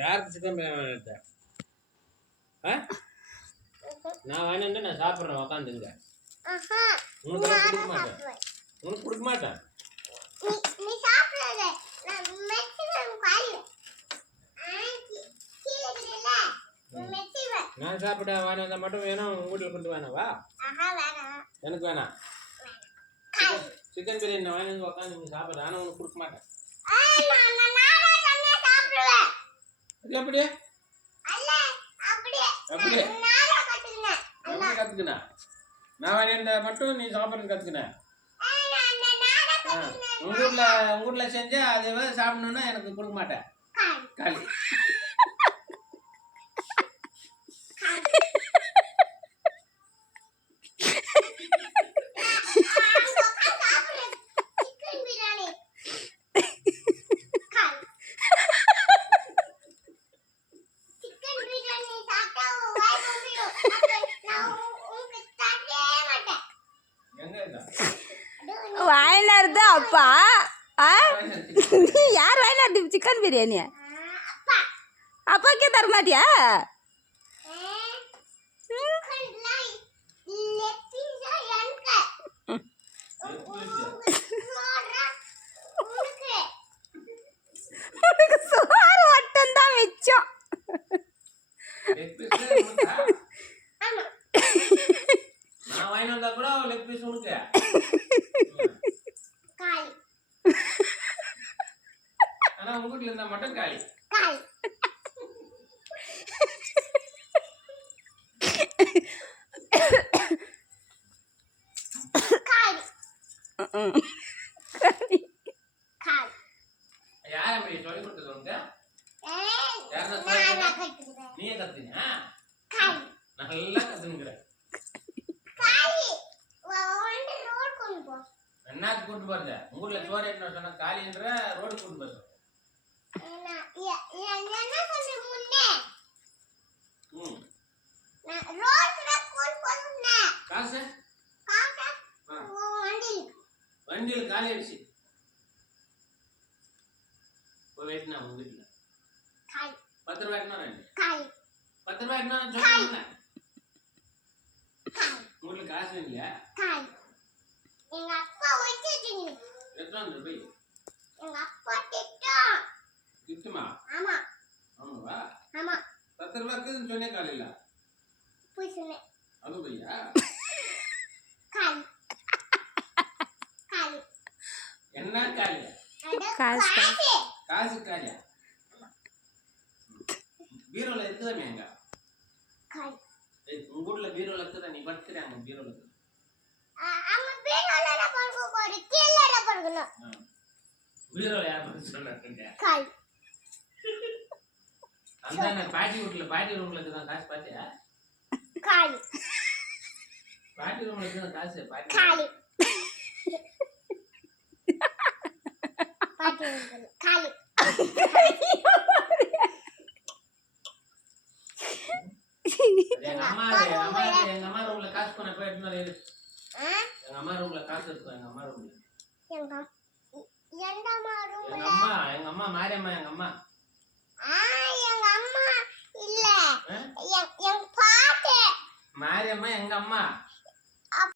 யாருக்கு சிக்கன் பிரியாணி நான் வாங்கிட்டு நான் சாப்பிட்றேன் உக்காந்துங்க. உனக்கு கொடுக்க மாட்டேன், உனக்கு கொடுக்க மாட்டேன். நான் சாப்பிட வாங்கி வந்தா மட்டும் வேணும், உங்க வீட்டில் கொண்டு வேணாவா? எனக்கு வேணாம். சிக்கன் பிரியாணி வாங்கி வந்து உக்காந்து நீங்க சாப்பிட்றேன், ஆனால் உனக்கு கொடுக்க மாட்டேன். எப்படி அப்படியே கத்துக்கினா நான் வாங்கியிருந்தா மட்டும் நீ சாப்பிட்றது கத்துக்கின. உங்க வீட்ல செஞ்சா அது சாப்பிடணும்னா எனக்கு கொடுக்க மாட்டேன். காலி வாயினாருது அப்பா. யார் வாயினாருது சிக்கன் பிரியாணி? அப்பாக்கே தர மாட்டியா? உனக்கு சோறு மட்டும்தான் மிச்சம். நான் வாங்கி வந்தா கூட லெக் பீஸ் உனக்கு. ஆனா உங்க வீட்டுல இருந்தா மட்டும் காலி. யார் அப்படி சொல்லி கொடுத்தது உனக்கு? நீயே கத்துனியா? நல்லா கத்துனுங்கிற. என்னாச்சு கூட்டு போறது? உங்க ஊர்ல சோறு என்ன சொன்னா காலின்ற ரோடு கூட்டு போறது. காசு வண்டியில் காலி அடிச்சு போய் வெட்டினா உங்க வீட்டுல 10 ரூபாய் எட்டினா 10 ரூபாய் எட்டினா சொல்லுங்க. வீட்டுல காசு இல்லையா? எங்க அப்பா வச்சிட்டீங்க. எத்தனை ரூபாய்? எங்க அப்பா திட்டுமா? ஆமா. ஆமாவா? ஆமா. 10 ரூபாய்க்குன்னு சொன்னே காலையில. போய் சொன்னேன். அது பையா? காலி. காலி. என்ன காலி? காசு. காசு காலியா? பீரோல இருக்குதாமே எங்க? காலி. உங்க வீட்டுல பீரோல இருக்குதா? நீ படுத்துறாங்க பீரோல இருக்கு. ஆமா பீரோல படுக்க போறீ. கீழல படுக்கணும். பீரோல யார் படுக்க சொன்னாங்க? காலி. அந்த பாட்டி வீட்டுல பாட்டி ரூம்ல இருக்குதா காசு பாத்தியா? காலி. பாட்டி ரூம்ல இருக்குதா காசு பாட்டி? காலி. பாட்டி ரூம்ல காலி. எங்க அம்மா ரூம்ல காசு பண்ண போயிட்டு இரு. எங்க அம்மா ரூம்ல காசு இருக்கு. எங்க அம்மா ரூம்ல எங்க அம்மா மாரியம்மா எங்க அம்மா. எங்க அம்மா இல்ல எங்க பாட்டி. மாரியம்மா எங்க அம்மா.